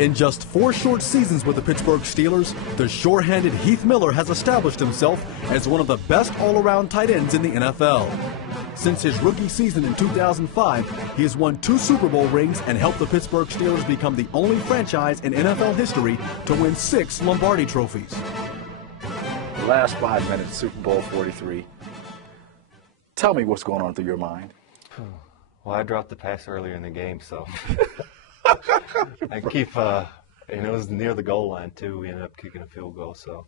In just 4 short seasons with the Pittsburgh Steelers, the sure-handed Heath Miller has established himself as one of the best all-around tight ends in the NFL. Since his rookie season in 2005, he has won 2 Super Bowl rings and helped the Pittsburgh Steelers become the only franchise in NFL history to win 6 Lombardi trophies. The last 5 minutes, Super Bowl 43. Tell me what's going on through your mind. Well, I dropped the pass earlier in the game, so I keep, and it was near the goal line too. We ended up kicking a field goal, so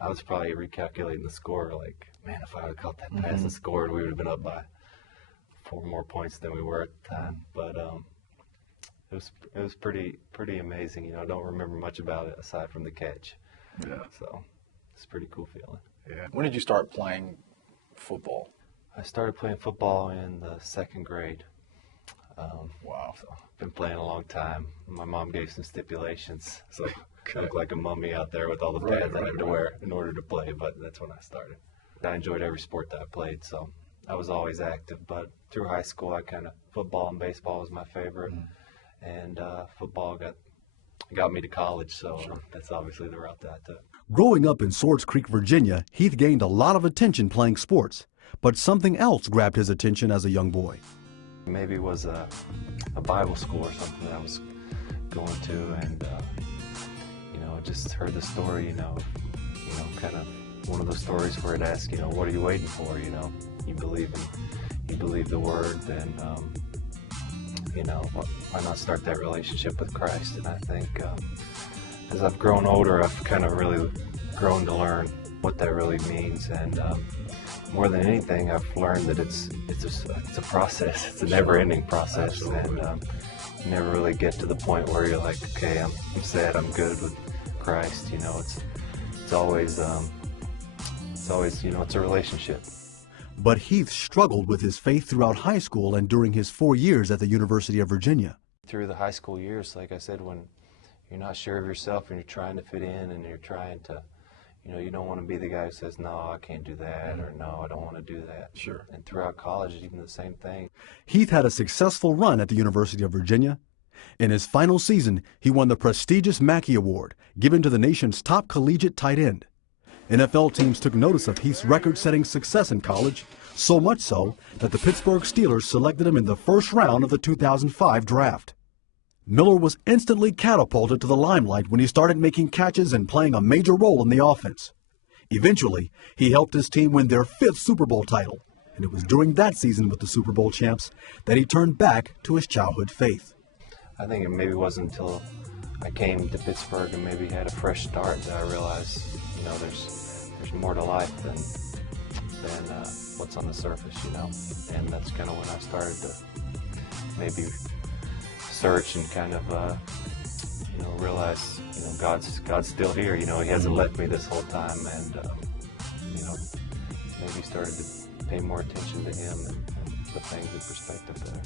I was probably recalculating the score. Like, man, if I would have caught that pass and scored, we would have been up by 4 more points than we were at the time. But it was pretty amazing. You know, I don't remember much about it aside from the catch. Yeah. So it's a pretty cool feeling. Yeah. When did you start playing football? I started playing football in the 2nd grade. Wow. So I've been playing a long time. My mom gave some stipulations, so I looked like a mummy out there with all the pads I had to wear in order to play, but that's when I started. I enjoyed every sport that I played, so I was always active, but through high school, football and baseball was my favorite, and football got me to college, so that's obviously the route that I took. Growing up in Swords Creek, Virginia, Heath gained a lot of attention playing sports, but something else grabbed his attention as a young boy. Maybe it was a Bible school or something that I was going to, and just heard the story, kind of one of those stories where it asks, what are you waiting for? You believe the word, then why not start that relationship with Christ? And I think as I've grown older, I've kind of really grown to learn what that really means, and more than anything, I've learned that it's a process. It's a never-ending process, and you never really get to the point where you're like, okay, I'm sad, I'm good with Christ. It's always it's a relationship. But Heath struggled with his faith throughout high school and during his 4 years at the University of Virginia. Through the high school years, like I said, when you're not sure of yourself and you're trying to fit in and you're trying to, you don't want to be the guy who says, no, I can't do that, or no, I don't want to do that. Sure. And throughout college, even the same thing. Heath had a successful run at the University of Virginia. In his final season, he won the prestigious Mackey Award, given to the nation's top collegiate tight end. NFL teams took notice of Heath's record-setting success in college, so much so that the Pittsburgh Steelers selected him in the 1st round of the 2005 draft. Miller was instantly catapulted to the limelight when he started making catches and playing a major role in the offense. Eventually, he helped his team win their 5th Super Bowl title, and it was during that season with the Super Bowl champs that he turned back to his childhood faith. I think it maybe wasn't until I came to Pittsburgh and maybe had a fresh start that I realized, there's more to life than what's on the surface, and that's kind of when I started to maybe search and kind of, realize, God's still here. He hasn't left me this whole time, and maybe started to pay more attention to Him and put things in perspective there.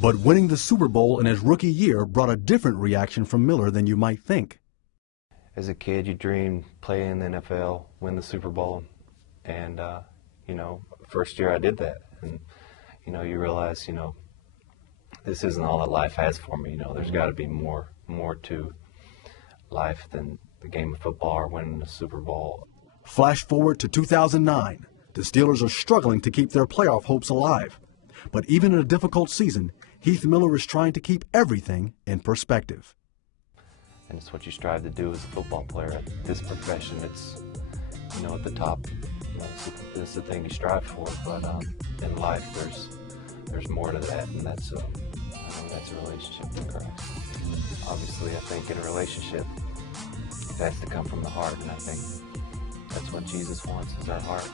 But winning the Super Bowl in his rookie year brought a different reaction from Miller than you might think. As a kid, you dream playing in the NFL, win the Super Bowl, and first year I did that, and you realize this isn't all that life has for me. There's got to be more to life than the game of football or winning the Super Bowl. Flash forward to 2009. The Steelers are struggling to keep their playoff hopes alive. But even in a difficult season, Heath Miller is trying to keep everything in perspective. And it's what you strive to do as a football player. At this profession, it's, at the top. It's the thing you strive for. But in life, there's more to that, and that's a relationship with Christ. Obviously, I think in a relationship, it has to come from the heart, and I think that's what Jesus wants, is our heart.